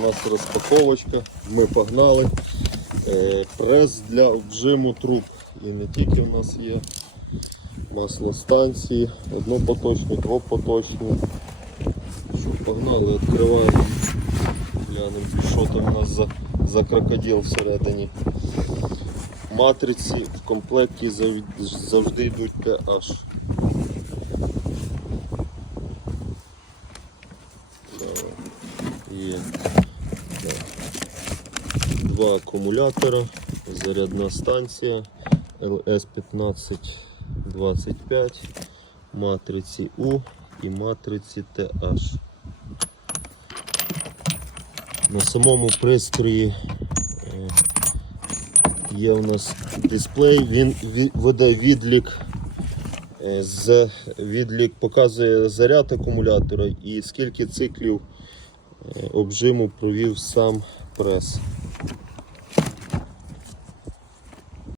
у нас розпаковочка, ми погнали. Е, Прес для обжиму труб. І не тільки у нас є маслостанції, однопоточні, двопоточні. Що, погнали, відкриваємо. Глянемо, що там у нас за, за крокодил всередині. Матриці в комплекті зав- завжди йдуть PH. Є. два акумулятора, зарядна станція LS1525, матриці U і матриці TH. На самому пристрої е, є у нас дисплей, він веде відлік. е, З відлік показує заряд акумулятора і скільки циклів е, обжиму провів сам прес.